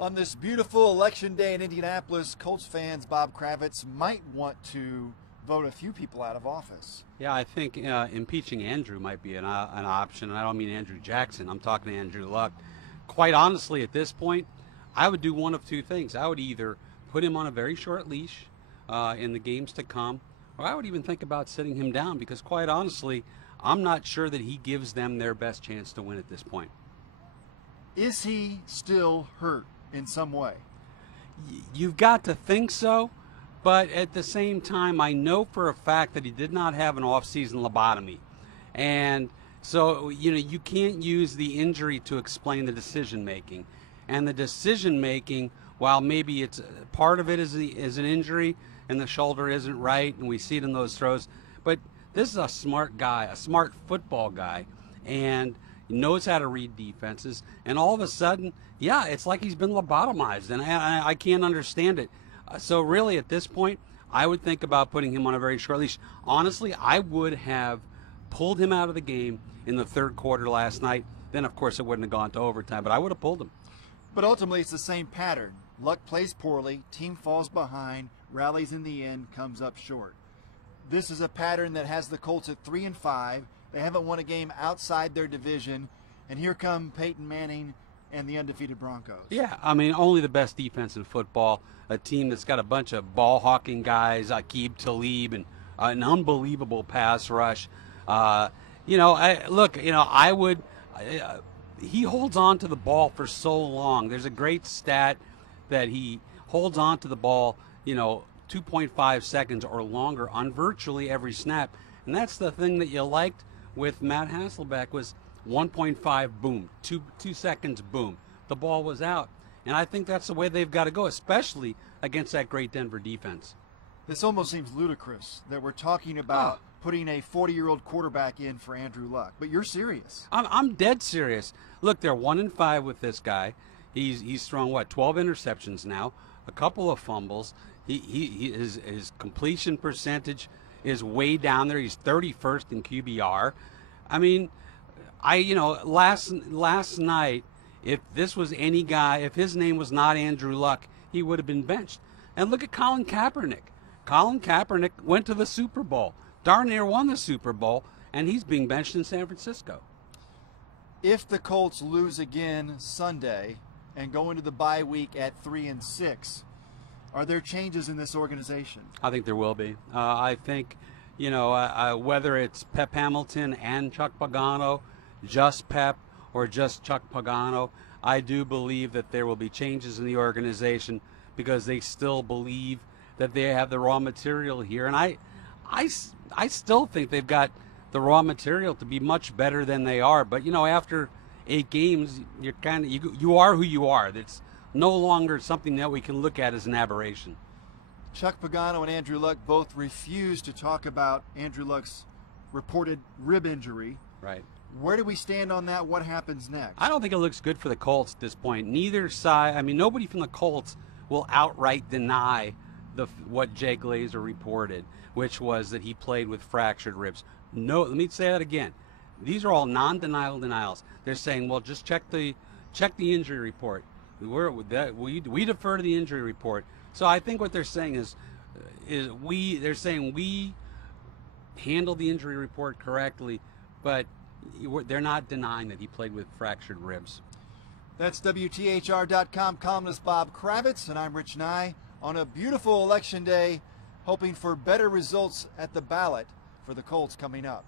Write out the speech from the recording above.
On this beautiful election day in Indianapolis, Colts fans, Bob Kravitz, might want to vote a few people out of office. Yeah, I think impeaching Andrew might be an option. And I don't mean Andrew Jackson. I'm talking to Andrew Luck. Quite honestly, at this point, I would do one of two things. I would either put him on a very short leash in the games to come, or I would even think about sitting him down because, quite honestly, I'm not sure that he gives them their best chance to win at this point. Is he still hurt in some way? You've got to think so, but at the same time, I know for a fact that he did not have an off-season lobotomy. And so, you can't use the injury to explain the decision-making. And the decision-making, while maybe it's part of it is an injury and the shoulder isn't right, and we see it in those throws, but this is a smart guy, a smart football guy, and knows how to read defenses, and all of a sudden, yeah, it's like he's been lobotomized, and I can't understand it. So really, at this point, I would think about putting him on a very short leash. Honestly, I would have pulled him out of the game in the third quarter last night. Then, of course, it wouldn't have gone to overtime, but I would have pulled him. But ultimately, it's the same pattern. Luck plays poorly, team falls behind, rallies in the end, comes up short. This is a pattern that has the Colts at 3-5. They haven't won a game outside their division, and here come Peyton Manning and the undefeated Broncos. Yeah, I mean, only the best defense in football, a team that's got a bunch of ball-hawking guys, Aqib Talib, and an unbelievable pass rush. He holds on to the ball for so long. There's a great stat that he holds on to the ball, 2.5 seconds or longer on virtually every snap. And that's the thing that you liked with Matt Hasselbeck was 1.5, boom, 2 seconds, boom. The ball was out. And I think that's the way they've got to go, especially against that great Denver defense. This almost seems ludicrous that we're talking about putting a 40-year-old quarterback in for Andrew Luck. But you're serious. I'm dead serious. Look, they're 1-5 with this guy. He's thrown, 12 interceptions now, a couple of fumbles. His completion percentage is way down there. He's 31st in QBR. I mean, last night, if this was any guy, if his name was not Andrew Luck, he would have been benched. And look at Colin Kaepernick. Colin Kaepernick went to the Super Bowl, darn near won the Super Bowl, and he's being benched in San Francisco. If the Colts lose again Sunday and go into the bye week at 3-6, are there changes in this organization? I think there will be. I think, whether it's Pep Hamilton and Chuck Pagano, just Pep or just Chuck Pagano, I do believe that there will be changes in the organization because they still believe that they have the raw material here. And I still think they've got the raw material to be much better than they are. But, after 8 games, you're you are who you are. That's no longer something that we can look at as an aberration. Chuck Pagano and Andrew Luck both refused to talk about Andrew Luck's reported rib injury. Right. Where do we stand on that? What happens next? I don't think it looks good for the Colts at this point. Neither side, nobody from the Colts will outright deny what Jay Glazer reported, which was that he played with fractured ribs. No, let me say that again. These are all non-denial denials. They're saying, well, just check the injury report. We defer to the injury report. So I think what they're saying is they're saying we handled the injury report correctly, but they're not denying that he played with fractured ribs. That's WTHR.com columnist Bob Kravitz, and I'm Rich Nye on a beautiful election day, hoping for better results at the ballot for the Colts coming up.